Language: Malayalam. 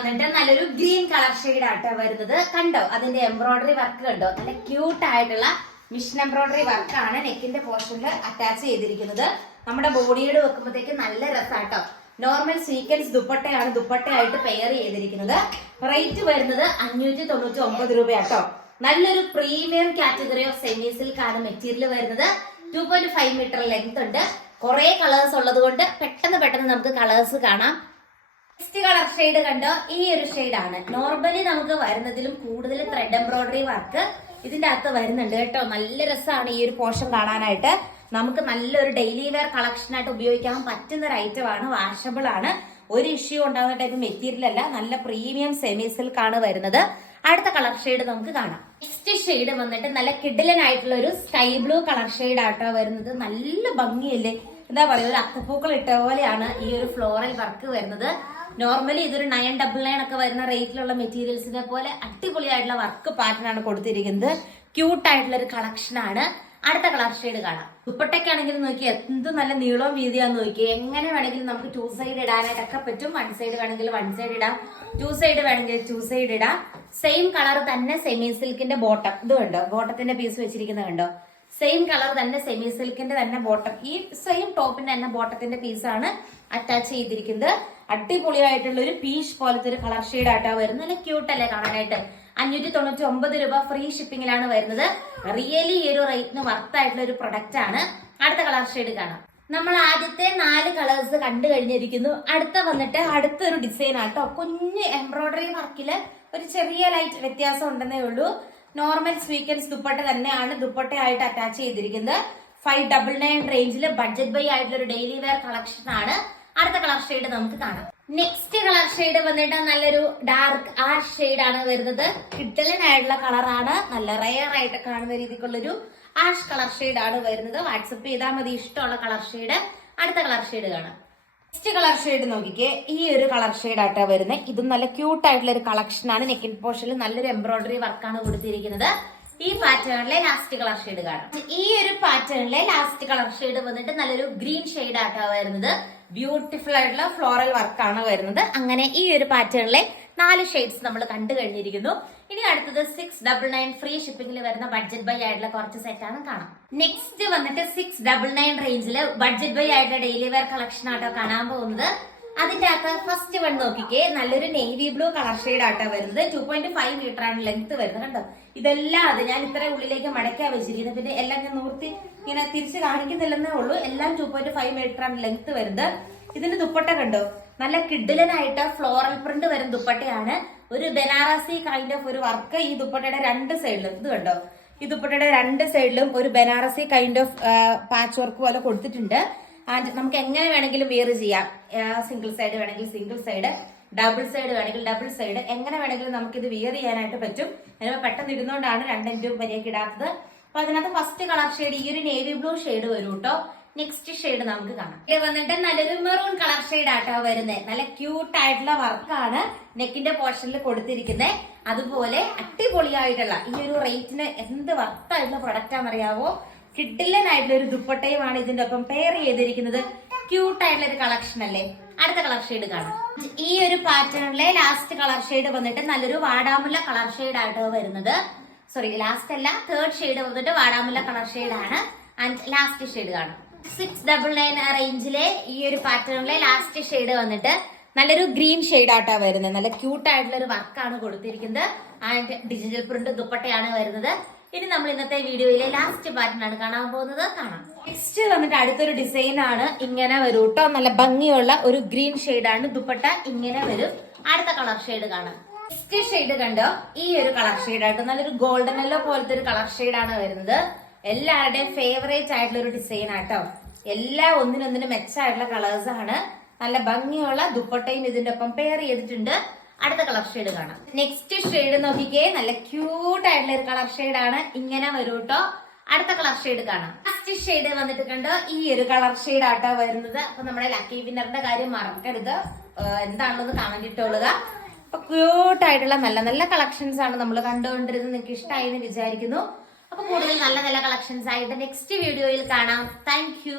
വന്നിട്ട് നല്ലൊരു ഗ്രീൻ കളർ ഷെയ്ഡ് ആട്ടോ വരുന്നത്. കണ്ടോ? അതിന്റെ എംബ്രോയിഡറി വർക്ക് കണ്ടോ? നല്ല ക്യൂട്ട് ആയിട്ടുള്ള മിഷൻ എംബ്രോയിഡറി വർക്കാണ് നെക്കിന്റെ പോർഷനിൽ അറ്റാച്ച് ചെയ്തിരിക്കുന്നത്. നമ്മുടെ ബോഡിയോട് വെക്കുമ്പോഴത്തേക്ക് നല്ല രസാട്ടോ. നോർമൽ സീക്വൻസ് ദുപ്പട്ടയാണ് ദുപ്പട്ടയായിട്ട് പെയർ ചെയ്തിരിക്കുന്നത്. റേറ്റ് വരുന്നത് അഞ്ഞൂറ്റി തൊണ്ണൂറ്റി ഒമ്പത് രൂപയാട്ടോ. നല്ലൊരു premium category of semi silk ആണ് മെറ്റീരിയൽ വരുന്നത്. Two point five metre length ഉണ്ട്. കുറെ കളേഴ്സ് ഉള്ളത് കൊണ്ട് പെട്ടെന്ന് പെട്ടെന്ന് നമുക്ക് കളേഴ്സ് കാണാം. നെക്സ്റ്റ് കളർ ഷെയ്ഡ് കണ്ടോ? ഈ ഒരു ഷെയ്ഡാണ് നോർമലി നമുക്ക് വരുന്നതിലും കൂടുതൽ ത്രെഡ് എംബ്രോയിഡറി വർക്ക് ഇതിന്റെ അകത്ത് വരുന്നുണ്ട് കേട്ടോ. നല്ല രസമാണ് ഈ ഒരു പോർഷൻ കാണാനായിട്ട്. നമുക്ക് നല്ലൊരു ഡെയിലി വെയർ കളക്ഷൻ ആയിട്ട് ഉപയോഗിക്കാൻ പറ്റുന്ന ഒരു ഐറ്റം ആണ് വാഷബിൾ ആണ്. ഒരു ഇഷ്യൂ ഉണ്ടാകുന്ന ടൈപ്പ് മെറ്റീരിയൽ അല്ല നല്ല പ്രീമിയം സെമി സിൽക്ക് ആണ് വരുന്നത്. അടുത്ത കളർ ഷെയ്ഡ് നമുക്ക് കാണാം. നെക്സ്റ്റ് ഷെയ്ഡ് വന്നിട്ട് നല്ല കിഡിലൻ ആയിട്ടുള്ള ഒരു സ്കൈ ബ്ലൂ കളർ ഷെയ്ഡ് ആട്ടോ വരുന്നത്. നല്ല ഭംഗിയല്ലേ? എന്താ പറയുക? ഒരു അത്തപ്പൂക്കൾ ഇട്ട പോലെയാണ് ഈ ഒരു ഫ്ലോറൽ വർക്ക് വരുന്നത്. നോർമലി ഇതൊരു നയൻ ഡബിൾ നയൻ ഒക്കെ വരുന്ന റേറ്റിലുള്ള മെറ്റീരിയൽസിനെ പോലെ അടിപൊളിയായിട്ടുള്ള വർക്ക് പാറ്റേൺ ആണ് കൊടുത്തിരിക്കുന്നത്. ക്യൂട്ട് ആയിട്ടുള്ള ഒരു കളക്ഷൻ ആണ്. അടുത്ത കളർ ഷെയ്ഡ് കാണാം. ദുപ്പട്ടയ്ക്കാണെങ്കിൽ നോക്കി എന്ത് നല്ല നീളവും വീതിയാന്ന് നോക്കി എങ്ങനെ വേണമെങ്കിലും നമുക്ക് ടു സൈഡ് ഇടാനായിട്ടൊക്കെ പറ്റും. വൺ സൈഡ് വേണമെങ്കിൽ വൺ സൈഡ് ഇടാം. ടു സൈഡ് വേണമെങ്കിൽ ടു സൈഡ് ഇടാം. സെയിം കളർ തന്നെ സെമി സിൽക്കിന്റെ ബോട്ടം ഇത് കണ്ടോ? ബോട്ടത്തിന്റെ പീസ് വെച്ചിരിക്കുന്നത് കണ്ടോ? സെയിം കളർ തന്നെ സെമി സിൽക്കിന്റെ തന്നെ ബോട്ടം ഈ സെയിം ടോപ്പിന്റെ തന്നെ ബോട്ടത്തിന്റെ പീസാണ് അറ്റാച്ച് ചെയ്തിരിക്കുന്നത്. അടിപൊളിയായിട്ടുള്ള ഒരു പീസ് പോലത്തെ ഒരു കളർ ഷെയ്ഡ് ആയിട്ടാ വരുന്നത്. നല്ല ക്യൂട്ട് അല്ലേ കാണാനായിട്ട്? അഞ്ഞൂറ്റി തൊണ്ണൂറ്റി ഒമ്പത് രൂപ ഫ്രീ ഷിപ്പിംഗിലാണ് വരുന്നത്. റിയലി ഈ ഒരു റേറ്റിന് വർത്ത് ആയിട്ടുള്ള ഒരു പ്രൊഡക്റ്റ് ആണ്. അടുത്ത കളർ ഷെയ്ഡ് കാണാം. നമ്മൾ ആദ്യത്തെ നാല് കളേഴ്സ് കണ്ടു കഴിഞ്ഞിരിക്കുന്നു. അടുത്ത വന്നിട്ട് അടുത്തൊരു ഡിസൈൻ ആട്ടോ. കുഞ്ഞ് എംബ്രോയിഡറി വർക്കിൽ ഒരു ചെറിയ ലൈറ്റ് വ്യത്യാസം ഉണ്ടെന്നേ ഉള്ളൂ. നോർമൽ സ്വീക്കൻസ് ദുപ്പട്ട തന്നെയാണ് ദുപ്പട്ടയായിട്ട് അറ്റാച്ച് ചെയ്തിരിക്കുന്നത്. ഫൈവ് ഡബിൾ നയൻ റേഞ്ചിൽ ബഡ്ജറ്റ് ബൈ ആയിട്ടുള്ള ഒരു ഡെയിലി വെയർ കളക്ഷൻ ആണ്. അടുത്ത കളർ ഷെയ്ഡ് നമുക്ക് കാണാം. നെക്സ്റ്റ് കളർ ഷെയ്ഡ് വന്നിട്ട് നല്ലൊരു ഡാർക്ക് ആ ഷെയ്ഡ് ആണ് വരുന്നത്. കിട്ടലിനായിട്ടുള്ള കളറാണ് നല്ല റയർ ആയിട്ട് കാണുന്ന രീതിക്കുള്ളൊരു ആഷ് കളർ ഷെയ്ഡ് ആണ് വരുന്നത്. വാട്സപ്പ് ചെയ്താൽ മതി ഇഷ്ടമുള്ള കളർ ഷെയ്ഡ് അടുത്ത കളർ ഷെയ്ഡ് കാണാം. നെക്സ്റ്റ് കളർ ഷെയ്ഡ് നോക്കിക്കേ. ഈ ഒരു കളർ ഷെയ്ഡ് ആയിട്ടാ വരുന്നത് ഇതും നല്ല ക്യൂട്ട് ആയിട്ടുള്ള ഒരു കളക്ഷൻ ആണ്. നെക്കിൻ പോർഷനിൽ നല്ലൊരു എംബ്രോയിഡറി വർക്കാണ് കൊടുത്തിരിക്കുന്നത്. ഈ പാറ്റേണിലെ ലാസ്റ്റ് കളർ ഷെയ്ഡ് കാണാം. ഈ ഒരു പാറ്റേണിലെ ലാസ്റ്റ് കളർ ഷെയ്ഡ് വന്നിട്ട് നല്ലൊരു ഗ്രീൻ ഷെയ്ഡ് ആയിട്ടാ വരുന്നത്. ബ്യൂട്ടിഫുൾ ആയിട്ടുള്ള ഫ്ലോറൽ വർക്കാണ് വരുന്നത്. അങ്ങനെ ഈ ഒരു പാറ്റേണിലെ നാല് ഷെയ്ഡ്സ് നമ്മൾ കണ്ടു കഴിഞ്ഞിരിക്കുന്നു. ഇനി അടുത്തത് സിക്സ് ഡബിൾ നയൻ ഫ്രീ ഷിപ്പിംഗിൽ വരുന്ന ബഡ്ജറ്റ് ബൈ ആയിട്ടുള്ള കുറച്ച് സെറ്റ് ആണ് കാണാം. നെക്സ്റ്റ് വന്നിട്ട് സിക്സ് ഡബിൾ നയൻ റേഞ്ചിൽ ബഡ്ജറ്റ് ബൈ ആയിട്ടുള്ള ഡെയിലി വെയർ കളക്ഷൻ ആട്ടോ കാണാൻ പോകുന്നത്. അതിന്റെ അകത്ത് ഫസ്റ്റ് വൺ നോക്കിക്കേ നല്ലൊരു നേവി ബ്ലൂ കളർ ഷെയ്ഡ് ആട്ടോ വരുന്നത്. ടു പോയിന്റ് ഫൈവ് മീറ്റർ ആണ് ലെങ്ത് വരുന്നത് കണ്ടോ? ഇതെല്ലാം അത് ഞാൻ ഇത്ര ഉള്ളിലേക്ക് മടക്കാ വെച്ചിരിക്കുന്നത് പിന്നെ എല്ലാം ഞാൻ നൂർത്തി ഇങ്ങനെ തിരിച്ച് കാണിക്കുന്നില്ലെന്നേ ഉള്ളൂ. എല്ലാം ടു പോയിന്റ് ഫൈവ് മീറ്റർ ആണ് ലെങ്ത് വരുന്നത്. ഇതിന്റെ ദുപ്പട്ട കണ്ടോ? നല്ല കിഡിലനായിട്ട് ഫ്ലോറൽ പ്രിന്റ് വരും ദുപ്പട്ടയാണ്. ഒരു ബനാറസി കൈൻഡ് ഓഫ് ഒരു വർക്ക് ഈ ദുപ്പട്ടയുടെ രണ്ട് സൈഡിലും ഇത് കണ്ടോ? ഈ ദുപ്പട്ടയുടെ രണ്ട് സൈഡിലും ഒരു Banarasi kind of patch work പോലെ കൊടുത്തിട്ടുണ്ട്. ആൻഡ് നമുക്ക് എങ്ങനെ വേണമെങ്കിലും വെയർ ചെയ്യാം. സിംഗിൾ സൈഡ് വേണമെങ്കിൽ സിംഗിൾ സൈഡ് ഡബിൾ സൈഡ് വേണമെങ്കിൽ ഡബിൾ സൈഡ് എങ്ങനെ വേണമെങ്കിലും നമുക്ക് ഇത് വെയർ ചെയ്യാനായിട്ട് പറ്റും. അതിന് പെട്ടെന്ന് ഇടുന്നോണ്ടാണ് രണ്ടും വരെയൊക്കെ ഇടാത്തത്. അപ്പൊ അതിനകത്ത് ഫസ്റ്റ് കളർ ഷെയ്ഡ് ഈ ഒരു നേവി ബ്ലൂ ഷെയ്ഡ് വരും കേട്ടോ നെക്സ്റ്റ് ഷെയ്ഡ് നമുക്ക് കാണാം. ഇത് വന്നിട്ട് നല്ലൊരു മെറൂൺ കളർ ഷെയ്ഡ് ആട്ടോ വരുന്നത് നല്ല ക്യൂട്ട് ആയിട്ടുള്ള വർക്കാണ് നെക്കിന്റെ പോർഷനിൽ കൊടുത്തിരിക്കുന്നത് അതുപോലെ അടിപൊളിയായിട്ടുള്ള ഈ ഒരു റേറ്റിന് എന്ത് വർത്തായിട്ടുള്ള പ്രൊഡക്റ്റ് ആണെന്നറിയാവോ? ആയിട്ടുള്ള ഒരു ദുപ്പട്ടയുമാണ് ഇതിന്റെ ഒപ്പം പെയർ ചെയ്തിരിക്കുന്നത്. ക്യൂട്ട് ആയിട്ടുള്ള ഒരു കളക്ഷൻ അല്ലേ? അടുത്ത കളർ ഷെയ്ഡ് കാണാം. ഈ ഒരു പാറ്റേണിലെ ലാസ്റ്റ് കളർ ഷെയ്ഡ് വന്നിട്ട് നല്ലൊരു വാടാമുല്ല കളർ ഷെയ്ഡ് ആയിട്ടോ വരുന്നത്. സോറി ലാസ്റ്റ് അല്ല തേർഡ് ഷെയ്ഡ് വന്നിട്ട് വാടാമുല്ല കളർ ഷെയ്ഡ് ആണ്. ആൻഡ് ലാസ്റ്റ് ഷെയ്ഡ് കാണാം. സിക്സ് ഡബിൾ നയൻ റേഞ്ചിലെ ഈ ഒരു പാറ്റേണിലെ ലാസ്റ്റ് ഷെയ്ഡ് വന്നിട്ട് നല്ലൊരു ഗ്രീൻ ഷെയ്ഡ് ആട്ടാ വരുന്നത്. നല്ല ക്യൂട്ട് ആയിട്ടുള്ള ഒരു വർക്കാണ് കൊടുത്തിരിക്കുന്നത്. ആൻഡ് ഡിജിറ്റൽ പ്രിന്റ് ദുപ്പട്ടയാണ് വരുന്നത്. ഇനി നമ്മൾ ഇന്നത്തെ വീഡിയോയിലെ ലാസ്റ്റ് പാറ്റേൺ ആണ് കാണാൻ പോകുന്നത്. കാണാം. നെക്സ്റ്റ് വന്നിട്ട് അടുത്തൊരു ഡിസൈൻ ആണ്. ഇങ്ങനെ വരും കേട്ടോ നല്ല ഭംഗിയുള്ള ഒരു ഗ്രീൻ ആണ്. ദുപ്പട്ട ഇങ്ങനെ വരും. അടുത്ത കളർ ഷെയ്ഡ് കാണാം. നെക്സ്റ്റ് ഷെയ്ഡ് കണ്ടോ? ഈ ഒരു കളർ ഷെയ്ഡ് ആയിട്ട് നല്ലൊരു ഗോൾഡൻ എല്ലോ പോലത്തെ ഒരു കളർ ആണ് വരുന്നത്. എല്ലാവരുടെയും ഫേവറേറ്റ് ആയിട്ടുള്ള ഒരു ഡിസൈൻ ആട്ടോ. എല്ലാ ഒന്നിനൊന്നിനും മെച്ചമായിട്ടുള്ള കളേഴ്സ് ആണ്. നല്ല ഭംഗിയുള്ള ദുപ്പട്ടയും ഇതിന്റെ ഒപ്പം പെയർ ചെയ്തിട്ടുണ്ട്. അടുത്ത കളർ ഷെയ്ഡ് കാണാം. നെക്സ്റ്റ് ഷെയ്ഡ് നോക്കിക്കേ. നല്ല ക്യൂട്ട് ആയിട്ടുള്ള ഒരു കളർ ഷെയ്ഡ് ആണ്. ഇങ്ങനെ വരും കേട്ടോ അടുത്ത കളർ ഷെയ്ഡ് കാണാം. ലാസ്റ്റ് ഷെയ്ഡ് വന്നിട്ട് കണ്ടോ? ഈ ഒരു കളർ ഷെയ്ഡ് ആട്ടോ വരുന്നത്. അപ്പൊ നമ്മുടെ ലക്കി വിന്നറിന്റെ കാര്യം മറക്കരുത്. എന്താണെന്ന് കമന്റ് ഇട്ടോളുക. അപ്പൊ ക്യൂട്ട് ആയിട്ടുള്ള നല്ല നല്ല കളക്ഷൻസ് ആണ് നമ്മൾ കണ്ടുകൊണ്ടിരുന്നത്. നിങ്ങൾക്ക് ഇഷ്ടമായി എന്ന് വിചാരിക്കുന്നു. അപ്പൊ കൂടുതൽ നല്ല നല്ല കളക്ഷൻസ് ആയിട്ട് നെക്സ്റ്റ് വീഡിയോയിൽ കാണാം. താങ്ക്